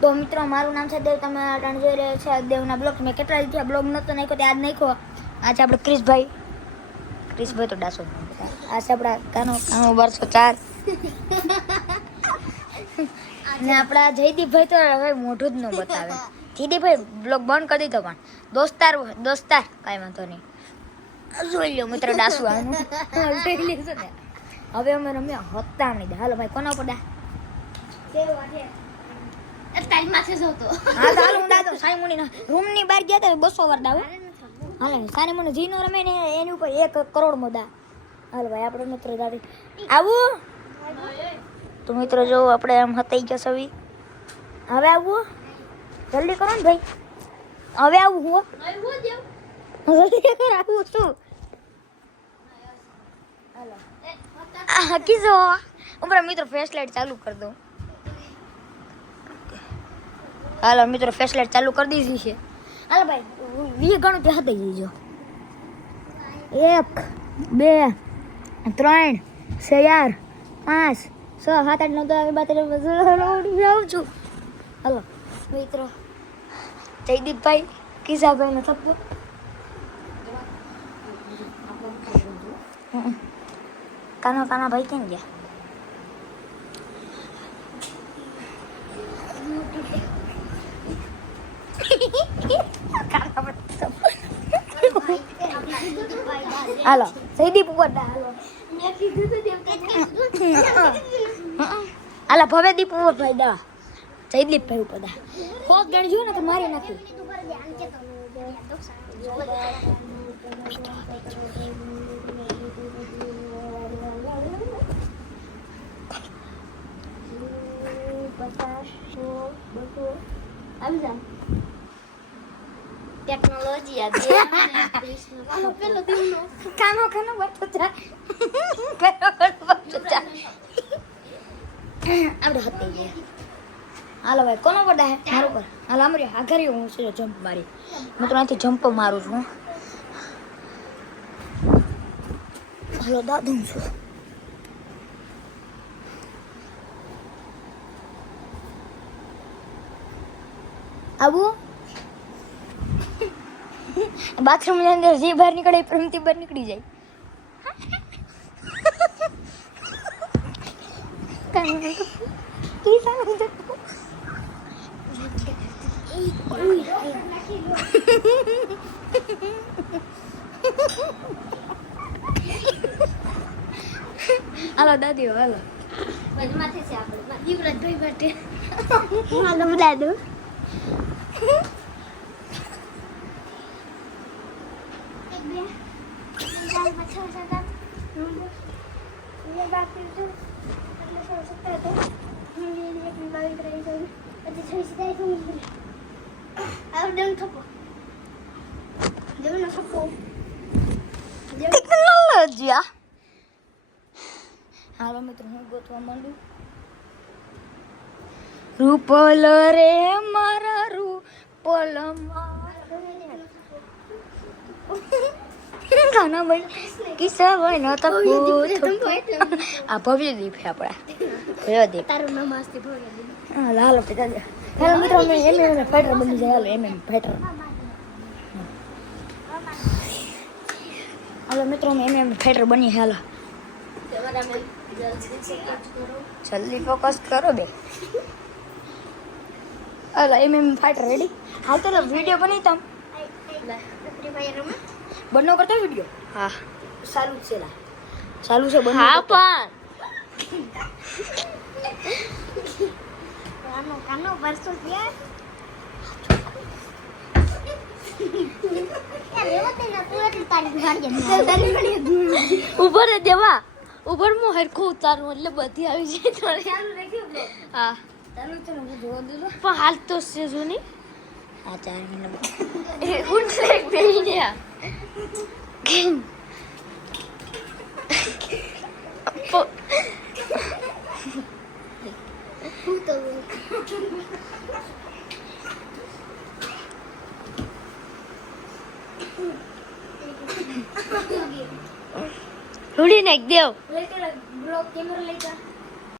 તો મિત્રો મારું નામ છે દેવ, તમે અટાણે જોઈ રહ્યા છે દેવના બ્લોગ. મેં કેટલા દિવસથી બ્લોગ નહોતો નાખ્યો, તે આજ નાખ્યો. આજે આપણે ક્રિશભાઈ તો ડાસો આ છે આપણા કાનો 204 ને આપણા જયદીપભાઈ તો હવે મોઢું જ ન બતાવે. જયદીપભાઈ બ્લોગ બંધ કરી દીધો, પણ દોસ્તાર કાંઈ વાંધો નહીં. જોઈ લો મિત્રો ડાસુ આનું હવે અમે રમ્યા હતા નહીં. હાલો ભાઈ કોના ઉપર દા રૂમની બહાર ગયા હતા 200 વાર દાવ. હાલે સાને મને જીનો રમે ને એની ઉપર 1 કરોડ મોદા. હાલ ભાઈ આપણે મિત્રો દાડી આવું તો મિત્રો જો આપણે આમ હતાઈ ગયા સવી. હવે આવું જલ્દી કરો ને ભાઈ. હવે આવું હું જલ્દી કર આવું શું હાલો કીધો ઉપર મિત્રો ફ્લેશ લાઈટ ચાલુ કરી દો. હાલો મિત્રો ફ્લેશ લાઈટ ચાલુ કરી દીધી છે. હાલો ભાઈ 20 ગણું ત્યાં હતાઈ જજો. 1 2 3 4 5 6 7 8 9 10 11 જાઉં છું. હાલો મિત્રો જયદીપભાઈ કિસાભાઈનો થપ્પો. કાના ભાઈ કેમ ગયા? હાલો જયદીપ ઉપર હાલો હાલો ભવેદીપ ઉપર ભાઈ દા જયદીપભાઈ ઉપર દા ફોક ગણજો ને તો મારી નાખી. ટેકનોલોજી આ દે પેલો દીનો કાનો બેઠો જા આપણે હતે ગયા. હાલો ભાઈ કોનો પડે મારું પર હાલ આમરી આઘરી હું છે જમ્પ મારી. હું તો અહીંથી જમ્પ મારું છું. હાલો દાદુ છું આવું બાથરૂમ ની અંદર જે બહાર નીકળે પ્રેમથી બહાર નીકળી જાય. હાલો દાદીઓ હાલો માથે છે આપણે દીવરાજભાઈ માટે હાલો દાદુ ટેકનોલોજી. હાલો મિત્રો હું ગોતવા માંડું. રૂપલ રે મારા રૂપલ ગાના ભાઈ કિસ્સા ભાઈ નો તો આ ભવ્યદીપ છે આપણા ભવ્યદીપ. તારું નામ આસ્તી ભવ્યદીપ. હા હાલો પિતા. હાલો મિત્રો અમે એમએમ ફાઈટર બની જાય. હાલો એમએમ ફાઈટર. હાલો મિત્રો અમે એમએમ ફાઈટર બની. હાલો જલ્દી ફોકસ કરો બે. હાલો એમએમ ફાઈટર રેડી. હાલ તો વિડીયો બની તમ બનો કરતો વિડીયો. હા સારું છે ચાલુ છે બનો. હા પણ કાનો વર્ષો થયા ઉપર દેવા ઉપર મો હરખું ઉતારવું એટલે બધી આવી જાય. હા પણ હાલ તો છે જો નહીં. આ 4 મિનિટ ઉઠલે બેહી ગયા. રૂડી નાખ દેવ. બ્લોક કેમેરા લઈ જા.